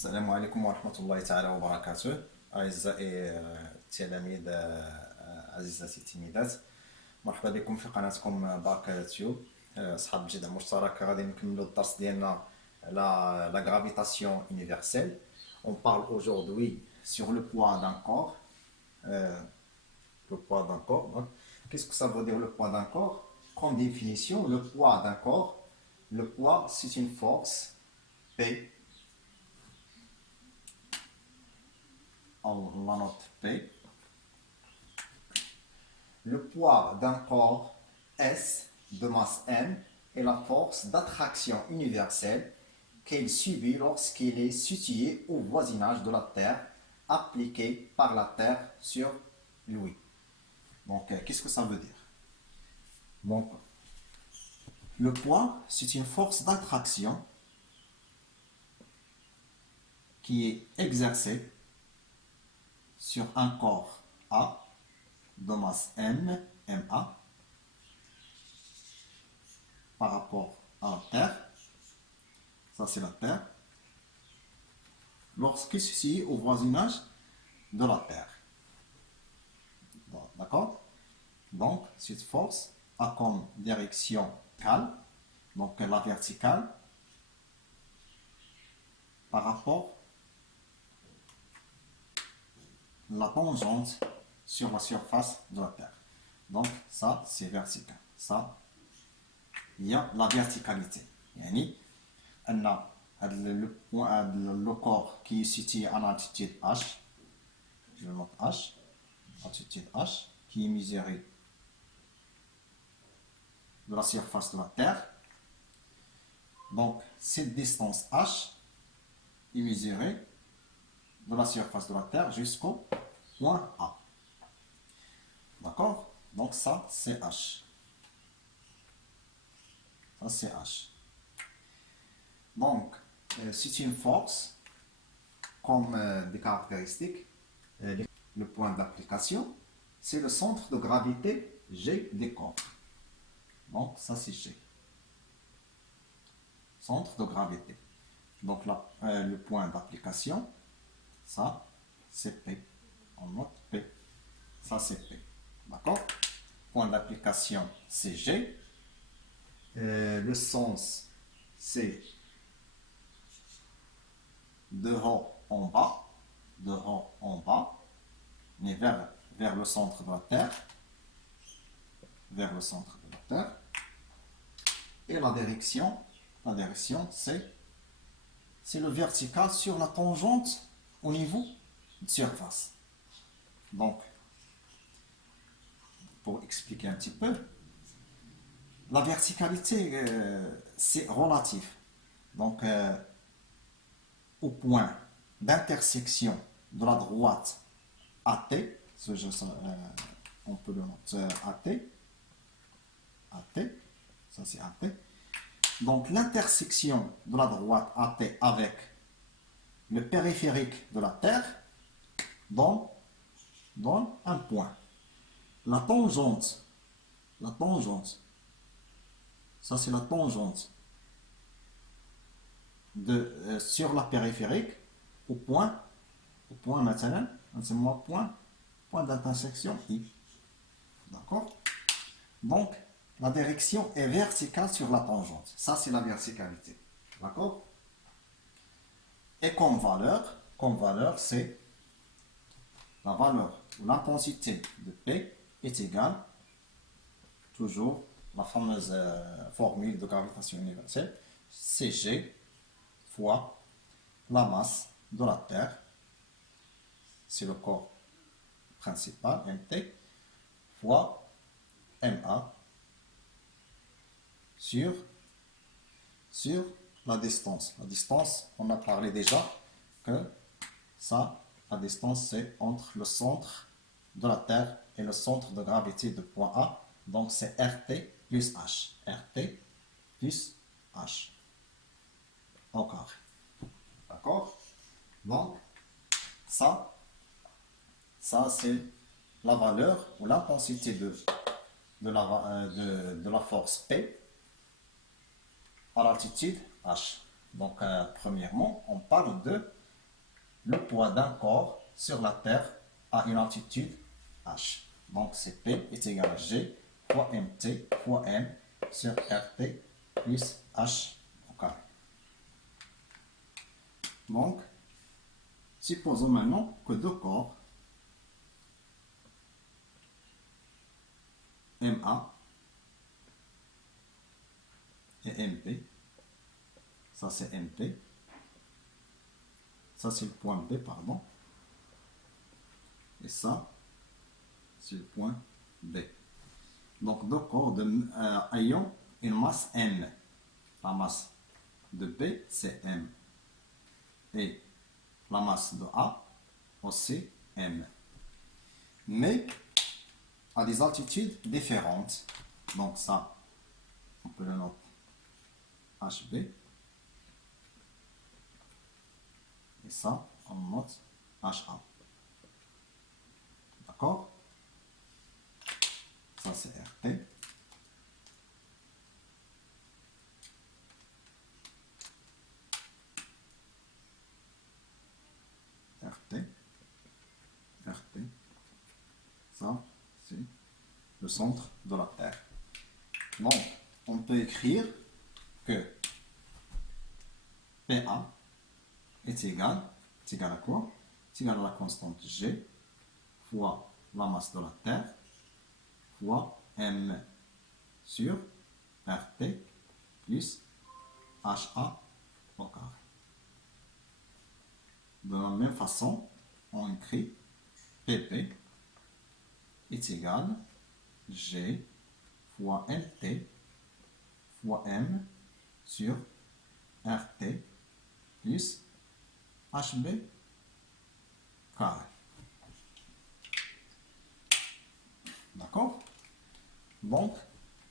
السلام عليكم ورحمة الله تعالى وبركاته. أعزائي التلاميذ، عزيزاتي التلميذات، مرحبا بكم في قناتكم باك تيوب. أصحاب الجذع المشترك، غادي نكملوا الدرس ديالنا على la gravitation universelle. On parle aujourd'hui sur le poids d'un corps. Le poids d'un corps. Donc, qu'est-ce que ça veut dire le poids d'un corps? Comme définition, le poids d'un corps, le poids c'est une force P. On la note P. Le poids d'un corps S de masse M est la force d'attraction universelle qu'il subit lorsqu'il est situé au voisinage de la Terre, appliquée par la Terre sur lui. Donc, qu'est-ce que ça veut dire? Donc, le poids, c'est une force d'attraction qui est exercée sur un corps A de masse M, MA, par rapport à la Terre. Ça, c'est la Terre. Lorsqu'il se situe au voisinage de la Terre. D'accord? Donc, cette force a comme direction cale, donc la verticale, par rapport à la tangente sur la surface de la Terre. Donc, ça, c'est vertical. Ça, il y a la verticalité. Yani, on a le corps qui est situé en altitude H, je le note H, altitude H, qui est mesuré de la surface de la Terre. Donc, cette distance H est mesurée de la surface de la Terre jusqu'au point A. D'accord? Donc, ça, c'est H. Ça, c'est H. Donc, c'est une force comme des caractéristiques. Le point d'application, c'est le centre de gravité G des corps. Donc, ça, c'est G. Centre de gravité. Donc, là, le point d'application, ça, c'est P. On note P. Ça, c'est P. D'accord? Point d'application, c'est G. Le sens, c'est de haut en bas. De haut en bas. Mais vers le centre de la Terre. Vers le centre de la Terre. Et la direction c'est le vertical sur la tangente au niveau de surface. Donc, pour expliquer un petit peu, la verticalité, c'est relatif. Donc, au point d'intersection de la droite AT, on peut le noter AT, ça c'est AT. Donc, l'intersection de la droite AT avec le périphérique de la Terre donne un point. La tangente, ça c'est la tangente sur la périphérique au point maintenant, c'est mon point d'intersection I. D'accord? Donc, la direction est verticale sur la tangente. Ça, c'est la verticalité. D'accord? Et comme valeur, c'est la valeur ou l'intensité de P est égale, toujours la fameuse formule de gravitation universelle, Cg fois la masse de la Terre, c'est le corps principal, Mt, fois Ma sur la distance. La distance, on a parlé déjà que ça, la distance, c'est entre le centre de la Terre et le centre de gravité de point A. Donc, c'est RT plus H. RT plus H au carré. D'accord? Donc, ça c'est la valeur ou l'intensité de la force P à l'altitude H. Donc, premièrement, on parle de le poids d'un corps sur la Terre à une altitude h. Donc c'est P est égal à G fois mt fois m sur RT plus h au carré. Donc, supposons maintenant que deux corps MA et MP, ça c'est MP, ça c'est le point B, pardon, et ça c'est le point B. Donc deux corps ayant une masse M. La masse de B c'est M. Et la masse de A aussi M. Mais à des altitudes différentes. Donc ça, on peut le noter HB. Et ça, on note HA. D'accord? Ça c'est RT. RT. RT. Ça, c'est le centre de la Terre. Donc, on peut écrire que PA est égal à quoi? C'est égal à la constante G fois la masse de la Terre fois M sur RT plus HA au carré. De la même façon, on écrit PP est égal à G fois LT fois M sur RT plus HB carré. D'accord? Donc,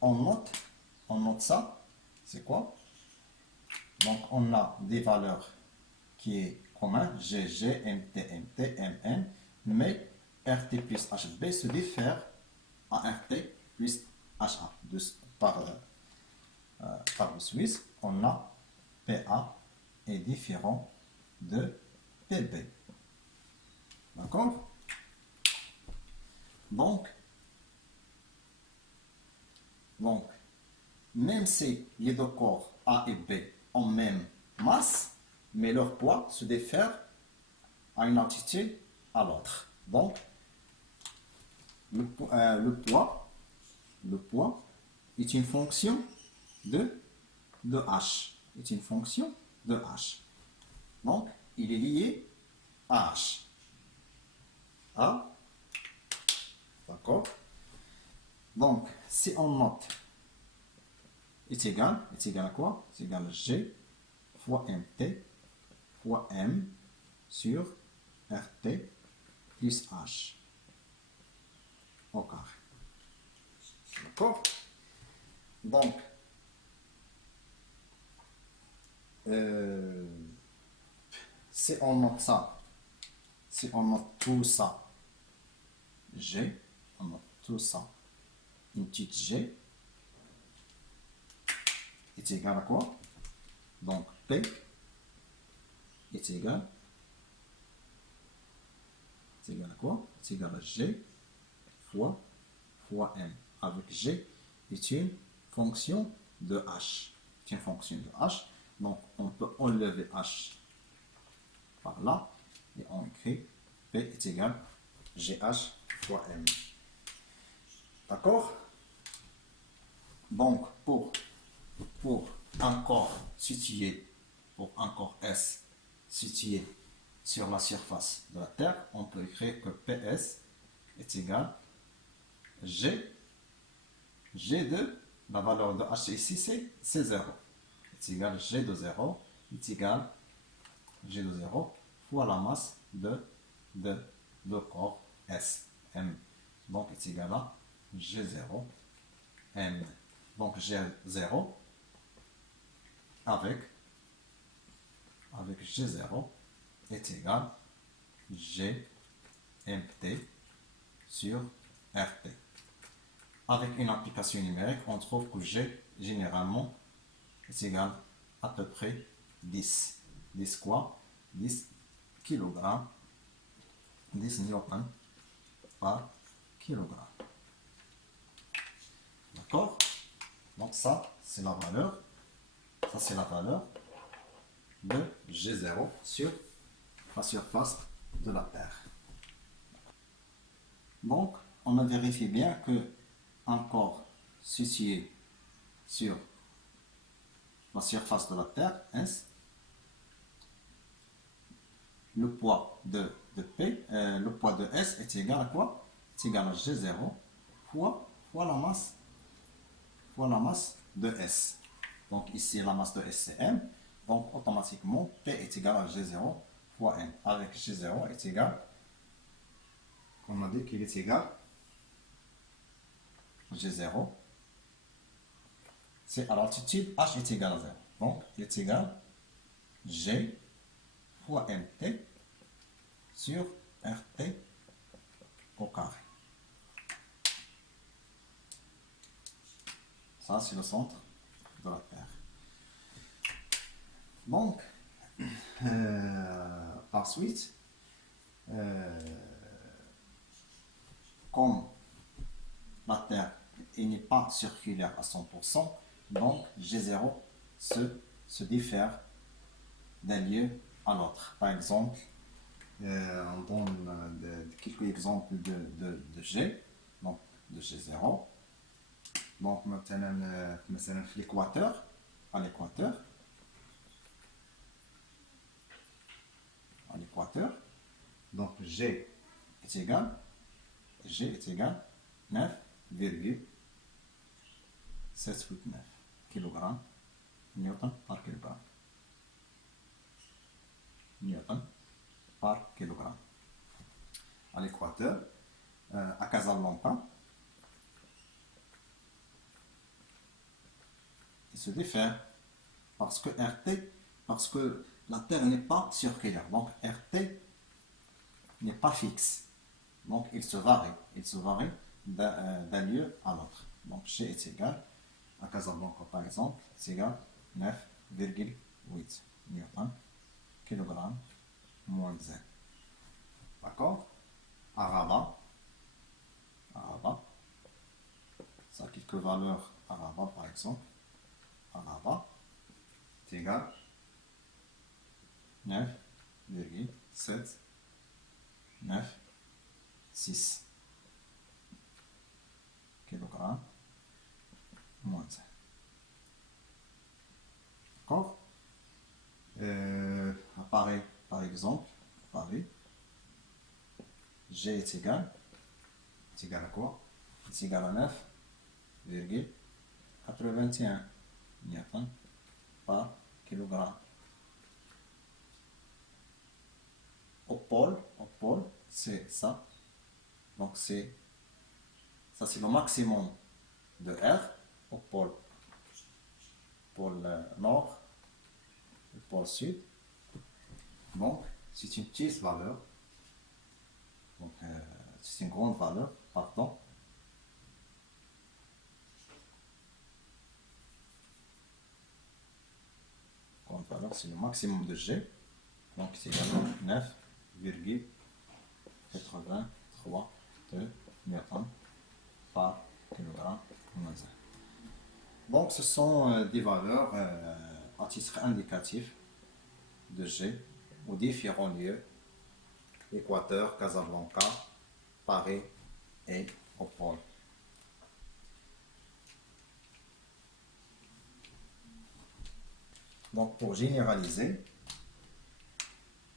on note ça. C'est quoi? Donc, on a des valeurs qui est commun, GG, MT, MT, MM, mais RT plus HB se diffère à RT plus HA. Par le Suisse, on a PA est différent de PB. D'accord? Donc, même si les deux corps A et B ont même masse, mais leur poids se diffère à une altitude à l'autre. Donc, le poids est une fonction de h. Est une fonction de h. Donc, il est lié à h. Ah, d'accord. Donc, si on note est égal à quoi? C'est égal à G fois MT fois M sur RT plus H au carré. D'accord? Donc, si on note ça, si on note tout ça, G, on note tout ça, une petite G, est égal à quoi? Donc, P est égal à quoi? C'est égal à G fois M. Avec G est une fonction de H. C'est une fonction de H. Donc, on peut enlever H par là et on écrit P est égal à GH fois M. D'accord? Donc, pour un corps situé, pour un corps S situé sur la surface de la Terre, on peut écrire que PS est égal à G de la valeur de H ici c'est 0. Est égal à G de 0 est égal à G de 0 fois la masse de corps S, M. Donc est égal à G0 M. Donc G0 avec G0 est égal à GMT sur RT. Avec une application numérique, on trouve que G généralement est égal à peu près 10. 10 quoi? 10 kg, 10 newtons par kilogramme. D'accord? Donc ça, c'est la valeur. Ça, c'est la valeur de G0 sur la surface de la Terre. Donc, on a vérifié bien que un corps situé sur la surface de la Terre, S, le poids de P, le poids de S est égal à quoi? C'est égal à G0 fois la masse de S. Donc ici, la masse de S, c'est M. Donc automatiquement, P est égal à G0 fois M. Avec G0 est égal, on a dit qu'il est égal G0. C'est à l'altitude, H est égal à 0. Donc il est égal G fois MT sur RT au carré. Ça, c'est le centre de la Terre. Donc, par suite, comme la Terre n'est pas circulaire à 100%, donc G0 se diffère d'un lieu à l'autre. Par exemple, on donne quelques exemples de G, donc de G0. Donc مثلا في l'équateur, à l'équateur, donc G est égal 9,789 kg Newton par kilogramme. Newton par kilogramme. À l'équateur, à Casablanca, il se diffère parce que la Terre n'est pas circulaire. Donc RT n'est pas fixe. Donc il se varie d'un lieu à l'autre. Donc G est égal, à Casablanca par exemple, c'est égal 9,8 Newton kilogramme moins 1. D'accord? À Rabat, ça a quelques valeurs à Rabat par exemple. À Rabat, c'est égal 9,796 kg moins 1. D'accord? À Paris, par exemple, G est égal à quoi? C'est égal à 9,81 Newton par kilogramme. Au pôle, c'est ça. Donc ça c'est le maximum de R au pôle nord, le pôle sud. Donc c'est une petite valeur. Donc c'est une grande valeur, pardon. Grande valeur, c'est le maximum de G. Donc c'est également 9,83 de Newton par kilogramme moins 1. Donc ce sont des valeurs à titre indicatif de G aux différents lieux: Équateur, Casablanca, Paris et au pôle. Donc pour généraliser,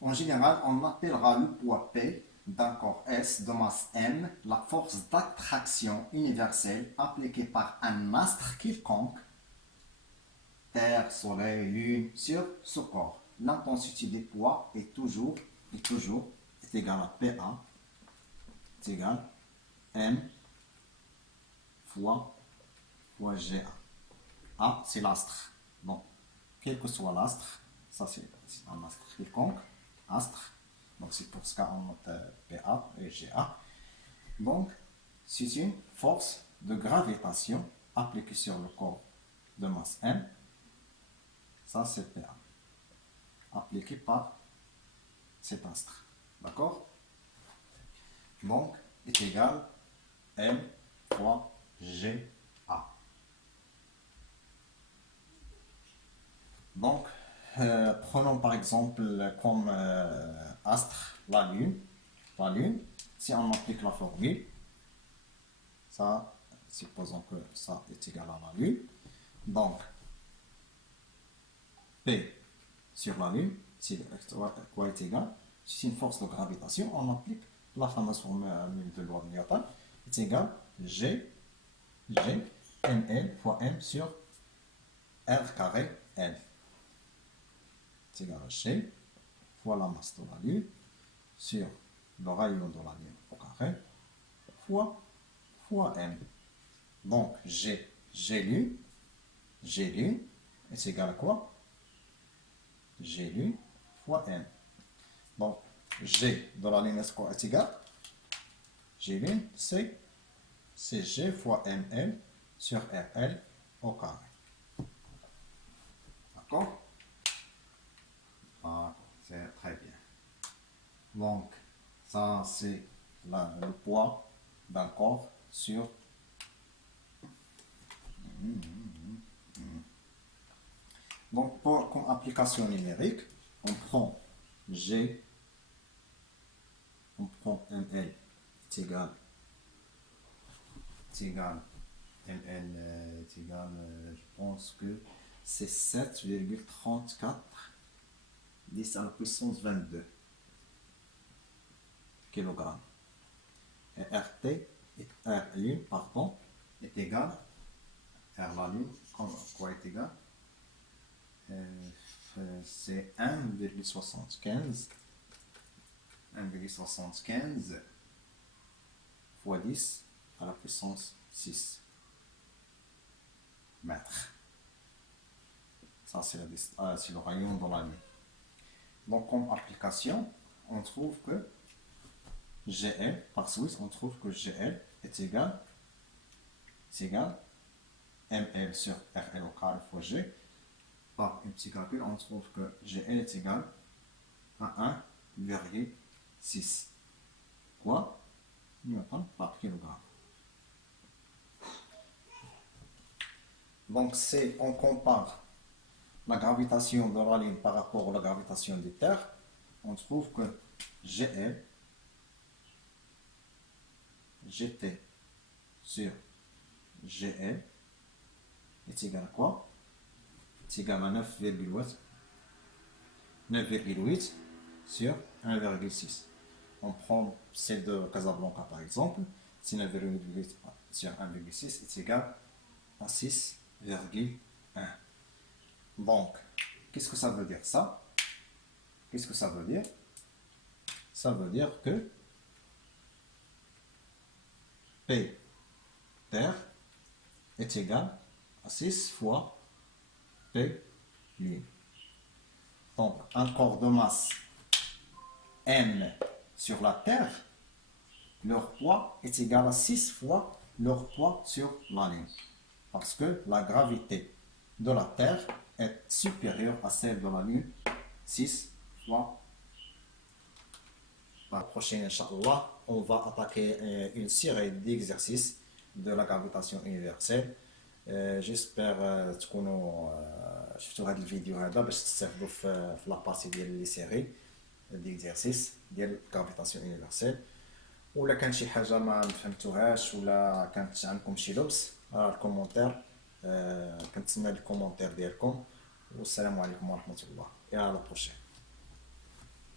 en général, on appellera le poids P d'un corps S de masse M la force d'attraction universelle appliquée par un astre quelconque, Terre, Soleil, Lune, sur ce corps. L'intensité des poids est égale à PA, est égal à M fois GA. A, c'est l'astre. Donc, quel que soit l'astre, ça c'est un astre quelconque, astre. Donc c'est pour ce qu'on note PA et GA. Donc, c'est une force de gravitation appliquée sur le corps de masse M. Ça c'est PA. Appliquée par cet astre. D'accord? Donc, est égal M fois GA. Donc, prenons par exemple comme astre la Lune. La Lune, si on applique la formule, ça, supposons que ça est égal à la Lune. Donc, P sur la Lune, c'est quoi est égal? C'est une force de gravitation. On applique la fameuse formule de loi de Newton. Est égal G, ml fois M sur R carré L. C'est égal à G fois la masse de la Lune sur le rayon de la Lune au carré fois M. Donc G Lune est égal à quoi? G Lune fois M. Donc G de la Lune est égal G Lune, c'est G fois ML sur RL au carré. D'accord? Ah, c'est très bien. Donc, ça, c'est le poids d'un corps sur... Donc, comme application numérique, on prend G, on prend ML est égal ML est égal, je pense que c'est 7,34 10 à la puissance 22 kg. Et RT, R lune, pardon, est égal, R la lune, quoi est égal? C'est 1,75 fois 10 à la puissance 6 mètres. Ça, c'est le rayon de la Lune. Donc, comme application, on trouve que GL, par Suisse, on trouve que GL est égal ML sur RL au carré fois G. Par un petit calcul, on trouve que GL est égal à 1,6 quoi? Newton par kilogramme. Donc, si on compare la gravitation de la Lune par rapport à la gravitation de Terre, on trouve que GL, GT sur GL est égal à quoi? C'est égal à 9,8 sur 1,6. On prend celle de Casablanca par exemple, c'est 9,8 sur 1,6 est égal à 6,1. Donc, qu'est-ce que ça veut dire ça? Qu'est-ce que ça veut dire? Ça veut dire que P Terre est égal à 6 fois P Lune. Donc, un corps de masse M sur la Terre, leur poids est égal à 6 fois leur poids sur la Lune. Parce que la gravité de la Terre est supérieure à celle de la Lune 6 fois. La prochaine, Inch'Allah, on va attaquer une série d'exercices de la gravitation universelle. J'espère تكونوا شفتوا هذا الفيديو هذا باش تستافدوا في لابارتي ديال لي سيري ديكزيرسيس ديال gravitation universelle. ولا كان شي حاجه ما فهمتوهاش ولا كانت عندكم شي لبس الكومونتير كنتسنى الكومونتير ديالكم. والسلام عليكم ورحمه الله. الى لا بروشين.